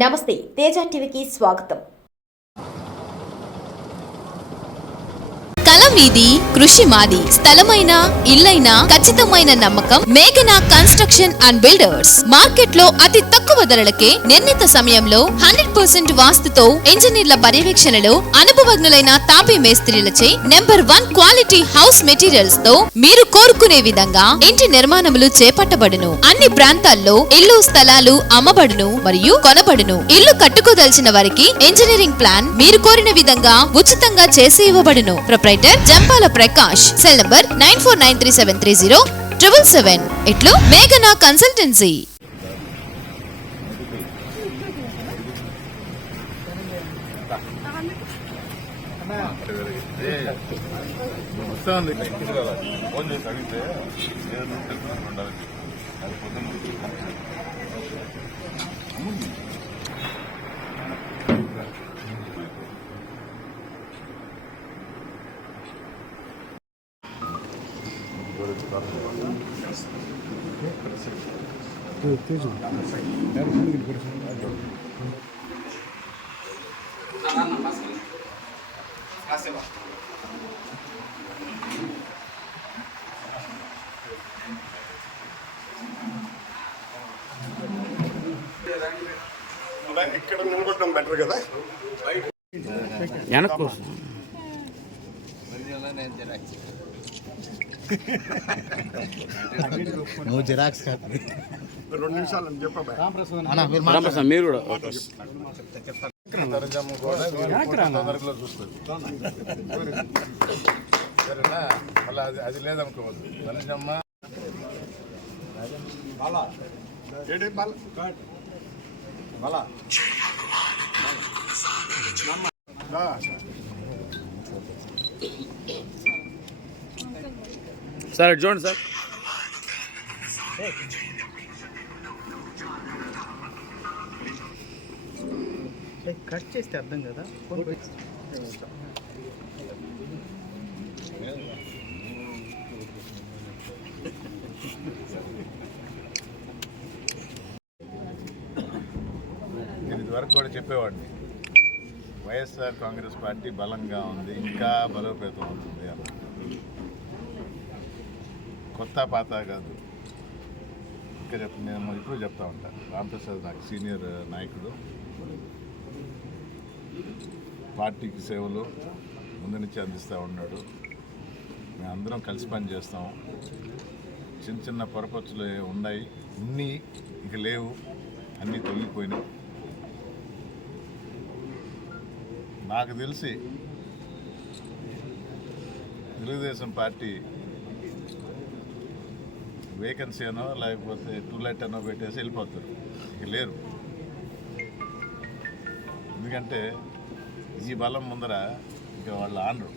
నమస్తే, తేజ టీవీకి స్వాగతం. కల మీది, కృషి మాది. స్థలమైన, ఇల్లైనా ఖచ్చితమైన నమ్మకం మేఘనా కన్స్ట్రక్షన్ అండ్ బిల్డర్స్. మార్కెట్ లో అతి తక్కువ ధరలకే నిర్ణీత సమయంలో 100% వాస్తుతో ఇంజనీర్ల పర్యవేక్షణలో అనుభవజ్ఞులైన తాపీ మేస్త్రీలచే నెంబర్ 1 క్వాలిటీ హౌస్ మెటీరియల్స్ తో మీరు కోరుకునే విధంగా ఇంటి నిర్మాణములు చేపట్టబడును. అన్ని ప్రాంతాల్లో ఇల్లు స్థలాలు అమ్మబడును మరియు కొనబడును. ఇల్లు కట్టుకోదలిచిన వారికి ఇంజనీరింగ్ ప్లాన్ మీరు కోరిన విధంగా ఉచితంగా చేసి ఇవ్వబడును. Proprietor Jampala Prakash. Cell number 9493307777. ఇట్లు మేఘనా కన్సల్టెన్సీ. ఇక్కడ నిలబడడం బెటర్ కదా. వెనక్కు నువ్వు జిరాక్స్ 2 నిమిషాలు అని చెప్పా. మీరు కూడా చూస్తుంది సరేనా. మళ్ళీ అది లేదనుకోవద్దు. ధనజమ్మ సార్ చూడండి సార్. కట్ చేస్తే అర్థం కదా. నేను ఇదివరకు కూడా చెప్పేవాడిని, వైఎస్ఆర్ కాంగ్రెస్ పార్టీ బలంగా ఉంది, ఇంకా బలోపేతం అవుతుంది అన్న. కొత్త పాత కాదు. ఇంకా నేను ఇప్పుడు చెప్తా ఉంటాను. రామప్రసాద్ నాకు సీనియర్ నాయకుడు. పార్టీకి సేవలు ముందు నుంచి అందిస్తూ ఉన్నాడు. మేమందరం కలిసి పని చేస్తాం. చిన్న చిన్న పొరపచ్చులు ఉన్నాయి, ఇన్ని ఇక లేవు, అన్నీ తొలగిపోయినాయి. నాకు తెలిసి తెలుగుదేశం పార్టీ వేకెన్సీ అనో లేకపోతే టూలెట్ అనో పెట్టేసి వెళ్ళిపోతారు, ఇక లేరు. ఎందుకంటే ఈ బలం ముందర ఇక వాళ్ళు ఆనరు.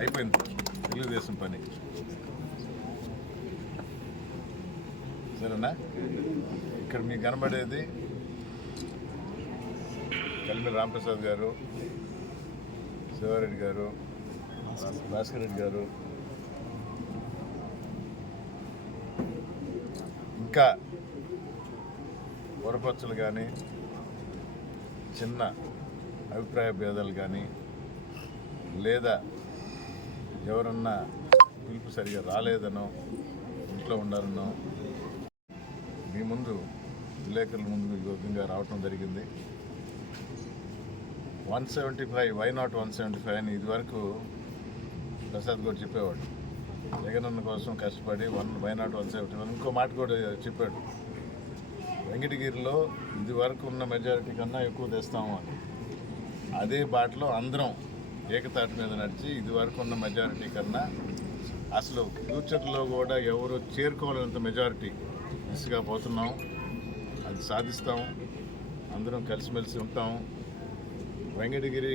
అయిపోయింది తెలుగుదేశం పని. సరేనా. ఇక్కడ మీకు కనబడేది కల్మిరి రామప్రసాద్ గారు, శివారెడ్డి గారు, భాస్కర్ రెడ్డి గారు, ఇంకా పొరపచ్చులు కానీ చిన్న అభిప్రాయ భేదాలు కానీ లేదా ఎవరన్నా పిలుపు సరిగా రాలేదనో ఇంట్లో ఉండాలనో మీ ముందు విలేకరుల ముందు ఈ విధంగా రావటం జరిగింది. 175 వై నాట్ 175 అని ఇదివరకు ప్రసాద్ కూడా చెప్పేవాడు. జగనన్న కోసం కష్టపడి వై నాట్ 175. ఇంకో మాట కూడా చెప్పాడు, వెంకటగిరిలో ఇది వరకు ఉన్న మెజారిటీ కన్నా ఎక్కువ తెస్తాము అని. అదే బాటలో అందరం ఏకతాటి మీద నడిచి ఇది వరకు ఉన్న మెజారిటీ కన్నా అసలు ఫ్యూచర్లో కూడా ఎవరు చేరుకోవాలంత మెజారిటీ దిశగా పోతున్నాం. అది సాధిస్తాము. అందరం కలిసిమెలిసి ఉంటాము. వెంకటగిరి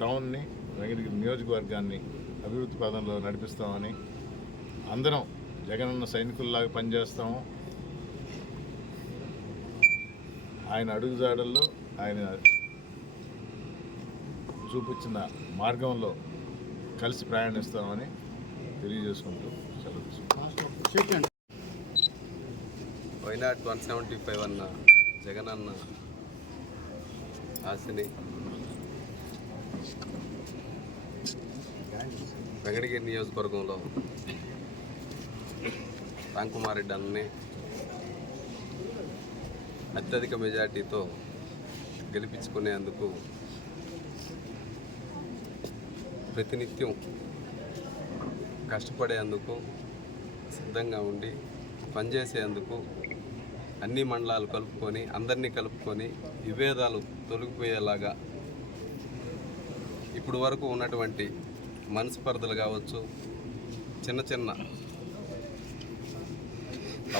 టౌన్ని, వెంకటగిరి నియోజకవర్గాన్ని అభివృద్ధి పదంలో నడిపిస్తామని అందరం జగనన్న సైనికుల్లాగా పనిచేస్తాము. ఆయన అడుగుజాడల్లో ఆయన చూపించిన మార్గంలో కలిసి ప్రయాణిస్తామని తెలియజేసుకుంటూ సెలవు. వై నాట్ 175 అన్న జగనన్న ఆశని వెంకటగిరి నియోజకవర్గంలో రాంకుమార్ రెడ్డి అన్నని అత్యధిక మెజార్టీతో గెలిపించుకునేందుకు ప్రతినిత్యం కష్టపడేందుకు సిద్ధంగా ఉండి పనిచేసేందుకు అన్ని మండలాలు కలుపుకొని అందరినీ కలుపుకొని విభేదాలు తొలగిపోయేలాగా ఇప్పుడు వరకు ఉన్నటువంటి మనస్పర్ధలు కావచ్చు, చిన్న చిన్న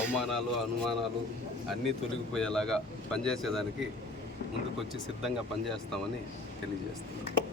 అవమానాలు అనుమానాలు అన్నీ తొలగిపోయేలాగా పనిచేసేదానికి ముందుకొచ్చి సిద్ధంగా పనిచేస్తామని తెలియజేస్తున్నాం.